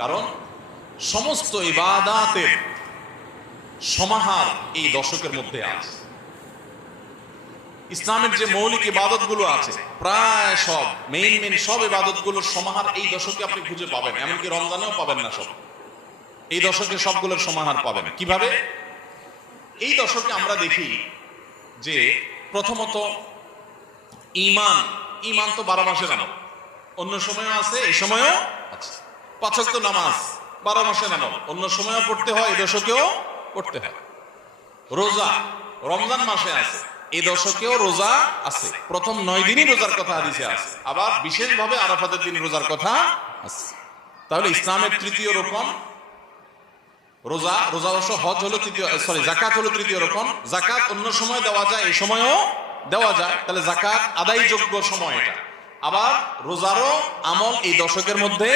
কারণ সমস্ত ইবাদাতের সমাহার এই দশকের মধ্যে আছে। ইসলামের যে মৌলিক ইবাদতগুলো আছে প্রায় সব মেইন সব ইবাদতগুলোর সমাহার এই দশকে আপনি খুঁজে পাবেন, এমনকি রমজানেও পাবেন না সব। এই দশকে সবগুলোর সমাহার পাবেন কিভাবে? এই দশকে আমরা দেখি যে প্রথমত ঈমান তো 12 মাসের নাম, অন্য সময়ও আছে, এই সময়ও আছে। 5 ওয়াক্ত নামাজ 12 মাসের নাম, অন্য সময়ও পড়তে হয়, এই দশকেও পড়তে হয়। রোজা রমজান মাসে আছে, এই দশকেও রোজা আছে। প্রথম 9 দিনই রোজার কথা হাদিসে আছে, আবার বিশেষভাবে আরাফাতের দিন রোজার কথা আছে। তাহলে ইসলামের তৃতীয় রকম রোজা। রোজা অবশ্য হজ হলো তৃতীয়, যাকাত হলো তৃতীয় রকম। যাকাত অন্য সময় দেওয়া যায়, এই সময়ও দেওয়া যায়, তাহলে যাকাত আদায়যোগ্য সময় এটা। আবার রোজারও আমল এই দশকের মধ্যে